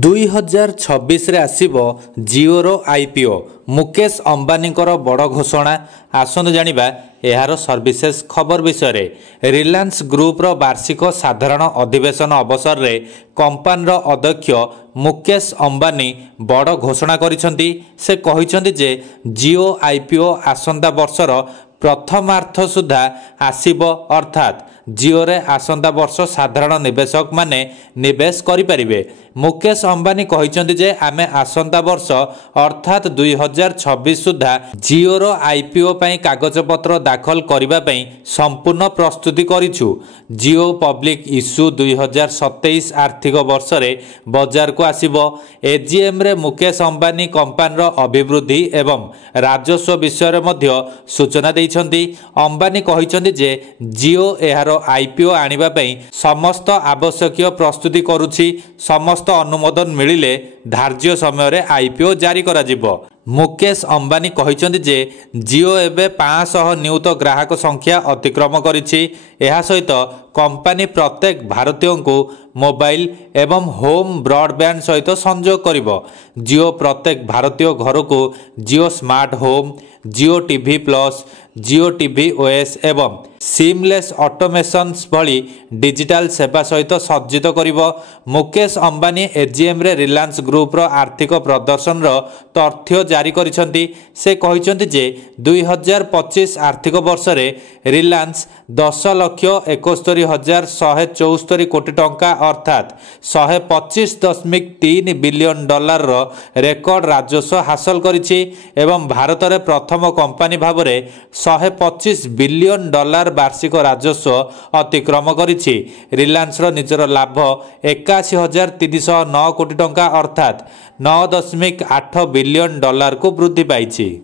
2026 आसीबो जिओ रो IPO Mukesh Ambani बड़ घोषणा आसंतु जानिबा एहार services खबर विषय रे रिलायंस ग्रुप रो वार्षिक साधारण अधिवेशन अवसर रे कंपनी रो अध्यक्ष मुकेश अंबानी बड़ घोषणा करिसेंती। से कहिसेंती जे जिओ आईपीओ आसंता वर्षर प्रथमार्थ सुधा आसीबो अर्थात जिओ रे आसंता वर्ष साधारण निवेशक माने निवेश करि परिबे। मुकेश अंबानी कहिसेंती जे आमे आसंता वर्ष अर्थात 2026 सुधा जिओ रो आईपीओ पई कागज पत्र दाखल करिबा पई संपूर्ण प्रस्तुति करिछु। जिओ पब्लिक इश्यू 2027 आर्थिक वर्ष रे बाजार को आसीबो। एजीएम रे मुकेश अंबानी कंपनी रो अभिवृद्धि एवं राजस्व विषय रे मध्य सूचना दैछंती। अंबानी कहिसेंती जे जिओ एहार आईपीओ आनिबा पई समस्त आवश्यक प्रस्तुति करुछि। समस्त अनुमोदन मिलिले धार्य समय रे आईपीओ जारी करा जिवो। मुकेश अंबानी कहिसेंती जे जिओ एबे 500 नियुत ग्राहक संख्या अतिक्रम करिछि। एहा सहित कंपनी प्रत्येक भारतीय को मोबाइल एवं होम ब्रॉडबैंड सहित संयोग करिवो। जिओ प्रत्येक भारतीय घर को Jio smart home, Jio TV plus, Jio TV OS एवं सीमलेस ऑटोमेशन भली डिजिटल सेवा सहित सज्जित करिवो। मुकेश अंबानी एजीएम रे रिलायंस ग्रुप रो आर्थिक प्रदर्शन रो तथ्य जारी करिसेंती। से कहिसेंती जे 2025 आर्थिक वर्ष रे रिलायंस 10,71,174 कोटी टंका अर्थात $125.3 बिलियन रो रेकर्ड राजस्व हासिल करिछि एवं भारत रे प्रथम कंपनी भाबरे $125 बिलियन वार्षिक राजस्व अतिक्रम करिछि। रिलायंस रो निजर लाभ 81,309 कोटी टंका अर्थात $9.8 बिलियन को वृद्धि पाइछि।